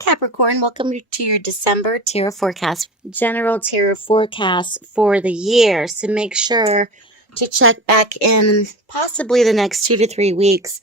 Capricorn, welcome to your December tarot forecast, general tarot forecast for the year. So make sure to check back in possibly the next 2 to 3 weeks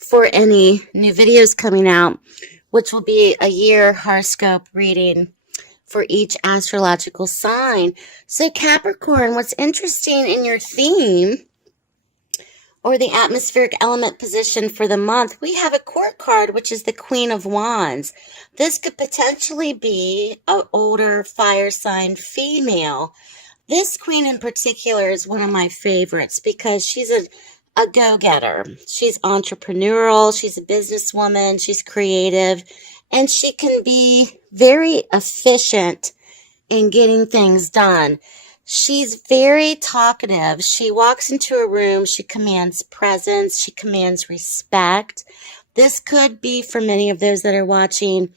for any new videos coming out, which will be a year horoscope reading for each astrological sign. So Capricorn, what's interesting in your theme or the atmospheric element position for the month, we have a court card, which is the Queen of Wands. This could potentially be an older fire sign female. This queen in particular is one of my favorites because she's a go-getter. She's entrepreneurial, she's a businesswoman, she's creative, and she can be very efficient in getting things done. She's very talkative. She walks into a room, she commands presence, she commands respect. This could be, for many of those that are watching,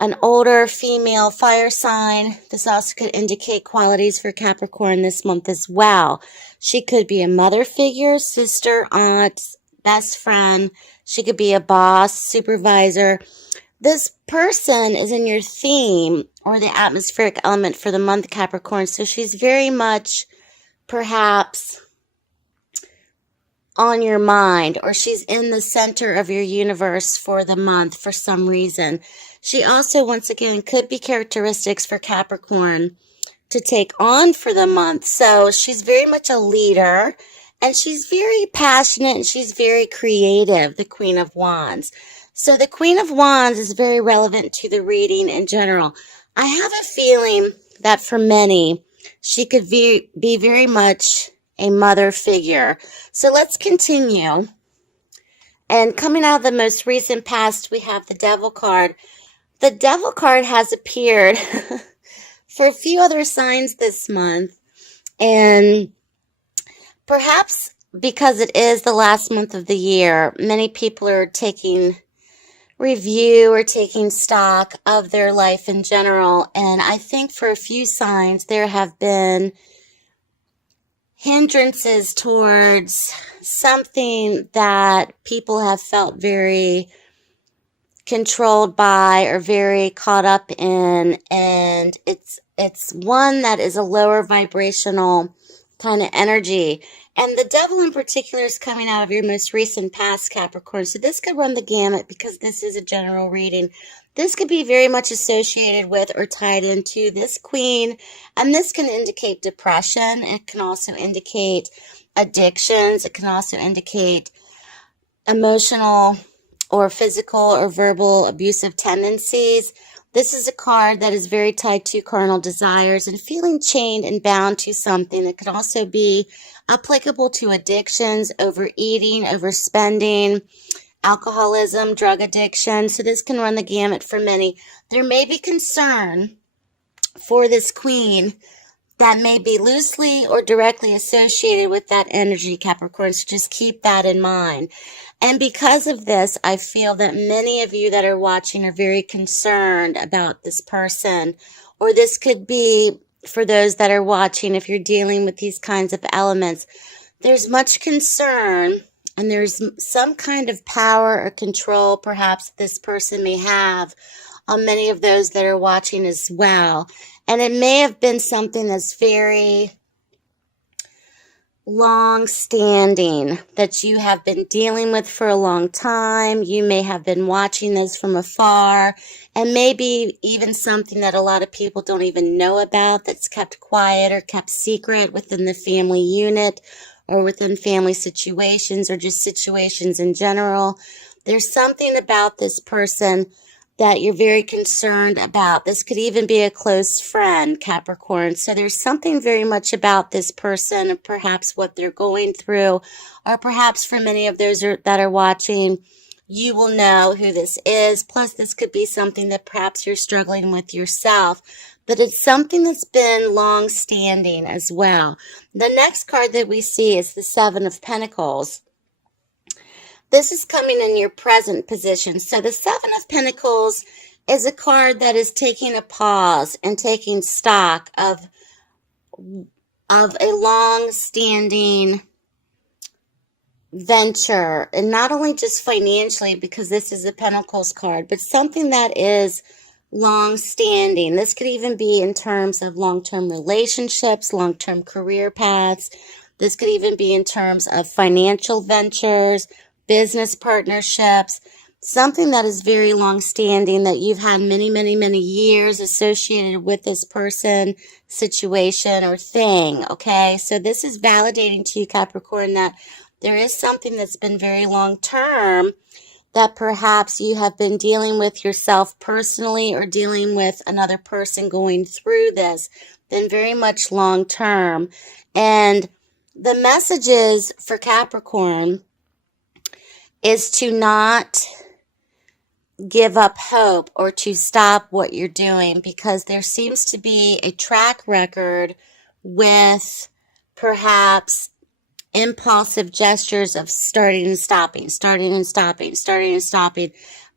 an older female fire sign. This also could indicate qualities for Capricorn this month as well. She could be a mother figure, sister, aunt, best friend. She could be a boss, supervisor. This person is in your theme or the atmospheric element for the month, Capricorn. So she's very much perhaps on your mind, or she's in the center of your universe for the month for some reason. She also, once again, could be characteristics for Capricorn to take on for the month. So she's very much a leader, and she's very passionate, and she's very creative, the Queen of Wands. So the Queen of Wands is very relevant to the reading in general. I have a feeling that for many, she could be very much a mother figure. So let's continue. And coming out of the most recent past, we have the Devil card. The Devil card has appeared for a few other signs this month. And perhaps because it is the last month of the year, many people are taking review or taking stock of their life in general. And I think for a few signs, there have been hindrances towards something that people have felt very controlled by or very caught up in. And it's one that is a lower vibrational kind of energy. And the Devil in particular is coming out of your most recent past, Capricorn. So this could run the gamut because this is a general reading. This could be very much associated with or tied into this queen. And this can indicate depression. It can also indicate addictions. It can also indicate emotional or physical or verbal abusive tendencies. This is a card that is very tied to carnal desires and feeling chained and bound to something. That could also be applicable to addictions, overeating, overspending, alcoholism, drug addiction. So this can run the gamut for many. There may be concern for this queen that may be loosely or directly associated with that energy, Capricorn. So just keep that in mind. And because of this, I feel that many of you that are watching are very concerned about this person. Or this could be, for those that are watching, if you're dealing with these kinds of elements, there's much concern and there's some kind of power or control perhaps this person may have on many of those that are watching as well. And it may have been something that's very long-standing that you have been dealing with for a long time. You may have been watching this from afar, and maybe even something that a lot of people don't even know about, that's kept quiet or kept secret within the family unit or within family situations or just situations in general. There's something about this person that you're very concerned about. This could even be a close friend, Capricorn. So there's something very much about this person, perhaps what they're going through, or perhaps for many of those that are watching, you will know who this is. Plus, this could be something that perhaps you're struggling with yourself, but it's something that's been long-standing as well. The next card that we see is the Seven of Pentacles. This is coming in your present position. So the Seven of Pentacles is a card that is taking a pause and taking stock of a long-standing venture, and not only just financially, because this is a Pentacles card, but something that is long standing. This could even be in terms of long-term relationships, long-term career paths. This could even be in terms of financial ventures, business partnerships, something that is very long standing that you've had many, many, many years associated with this person, situation, or thing. Okay, so this is validating to you, Capricorn, that there is something that's been very long term that perhaps you have been dealing with yourself personally or dealing with another person going through this, been very much long term. And the messages for Capricorn is to not give up hope or to stop what you're doing, because there seems to be a track record with perhaps impulsive gestures of starting and stopping, starting and stopping, starting and stopping.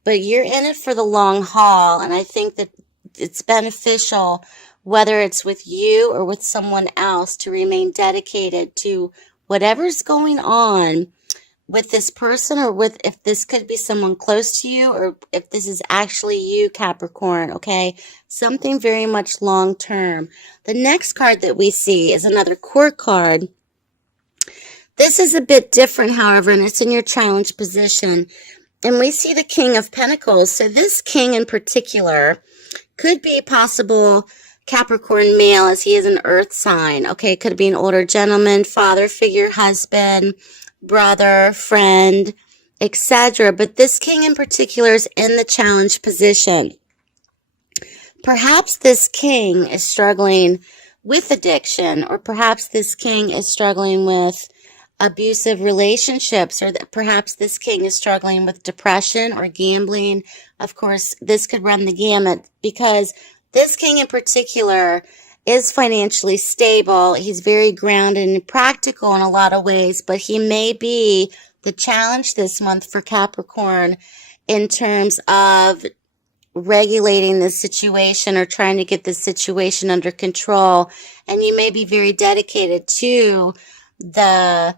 But you're in it for the long haul, and I think that it's beneficial, whether it's with you or with someone else, to remain dedicated to whatever's going on with this person, or with, if this could be someone close to you, or if this is actually you, Capricorn, okay? Something very much long term. The next card that we see is another court card. This is a bit different, however, and it's in your challenge position. And we see the King of Pentacles. So this king in particular could be a possible Capricorn male, as he is an earth sign. Okay, it could be an older gentleman, father figure, husband, brother, friend, etc. But this king in particular is in the challenge position. Perhaps this king is struggling with addiction, or perhaps this king is struggling with abusive relationships, or that perhaps this king is struggling with depression or gambling. Of course, this could run the gamut, because this king in particular is financially stable. He's very grounded and practical in a lot of ways, but he may be the challenge this month for Capricorn in terms of regulating the situation or trying to get the situation under control. And you may be very dedicated to the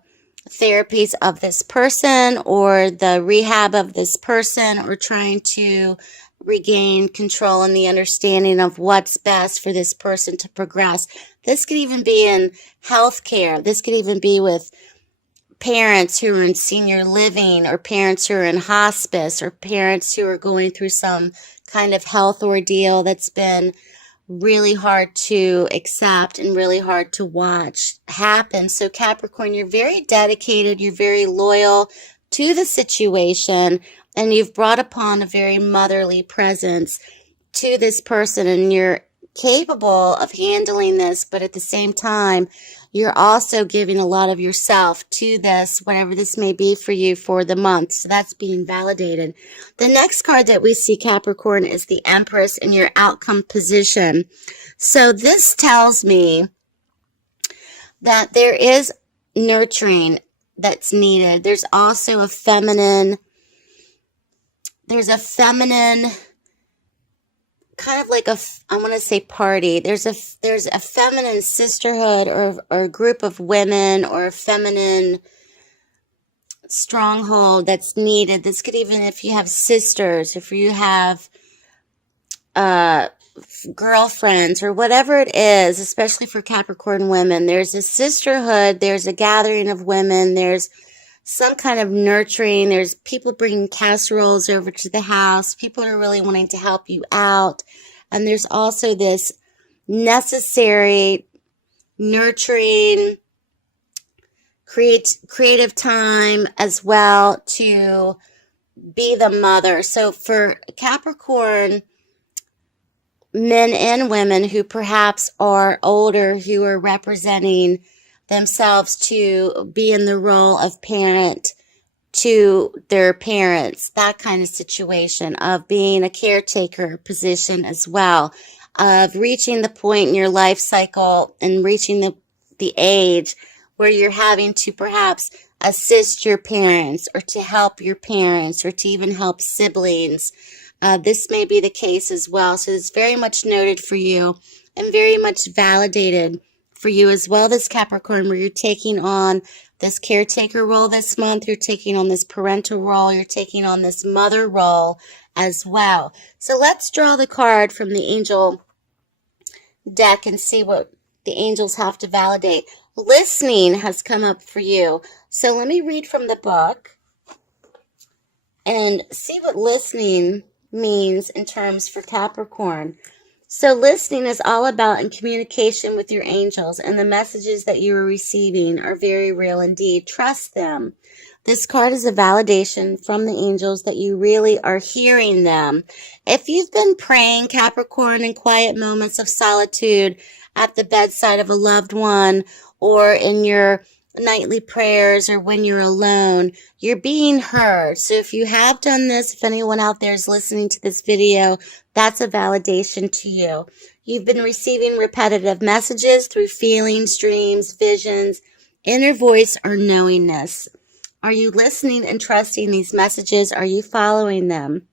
therapies of this person, or the rehab of this person, or trying to regain control and the understanding of what's best for this person to progress. This could even be in healthcare. This could even be with parents who are in senior living, or parents who are in hospice, or parents who are going through some kind of health ordeal that's been really hard to accept and really hard to watch happen. So Capricorn, you're very dedicated, you're very loyal to the situation, and you've brought upon a very motherly presence to this person, and you're capable of handling this, but at the same time, you're also giving a lot of yourself to this, whatever this may be for you for the month. So that's being validated. The next card that we see, Capricorn, is the Empress in your outcome position. So this tells me that there is nurturing that's needed. There's also a feminine, kind of like I want to say party. There's a feminine sisterhood, or a group of women, or a feminine stronghold that's needed. This could even, if you have sisters, if you have girlfriends, or whatever it is, especially for Capricorn women, there's a sisterhood, there's a gathering of women, there's some kind of nurturing, there's people bringing casseroles over to the house, people are really wanting to help you out, and there's also this necessary nurturing, creative time as well to be the mother. So for Capricorn men and women who perhaps are older, who are representing themselves to be in the role of parent to their parents, that kind of situation, of being a caretaker position as well, of reaching the point in your life cycle and reaching the age where you're having to perhaps assist your parents, or to help your parents, or to even help siblings. This may be the case as well. So it's very much noted for you and very much validated for you as well, this Capricorn, where you're taking on this caretaker role this month. You're taking on this parental role. You're taking on this mother role as well. So let's draw the card from the angel deck and see what the angels have to validate. Listening has come up for you. So let me read from the book and see what listening means in terms for Capricorn. So listening is all about in communication with your angels, and the messages that you are receiving are very real indeed. Trust them. This card is a validation from the angels that you really are hearing them. If you've been praying, Capricorn, in quiet moments of solitude at the bedside of a loved one, or in your nightly prayers, or when you're alone, you're being heard. So if you have done this, if anyone out there is listening to this video, that's a validation to you. You've been receiving repetitive messages through feelings, dreams, visions, inner voice, or knowingness. Are you listening and trusting these messages? Are you following them?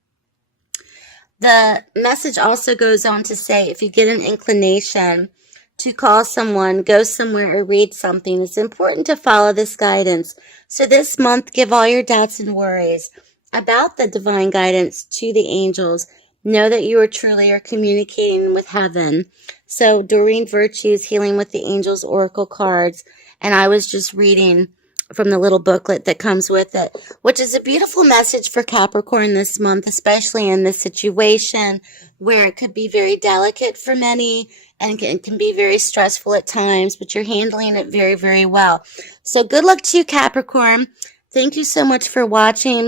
The message also goes on to say, if you get an inclination to call someone, go somewhere, or read something, it's important to follow this guidance. So this month, give all your doubts and worries about the divine guidance to the angels. Know that you are communicating with heaven. So Doreen Virtue's Healing with the Angels Oracle cards, and I was just reading from the little booklet that comes with it, which is a beautiful message for Capricorn this month, especially in this situation where it could be very delicate for many and it can be very stressful at times, but you're handling it very, very well. So good luck to you, Capricorn. Thank you so much for watching.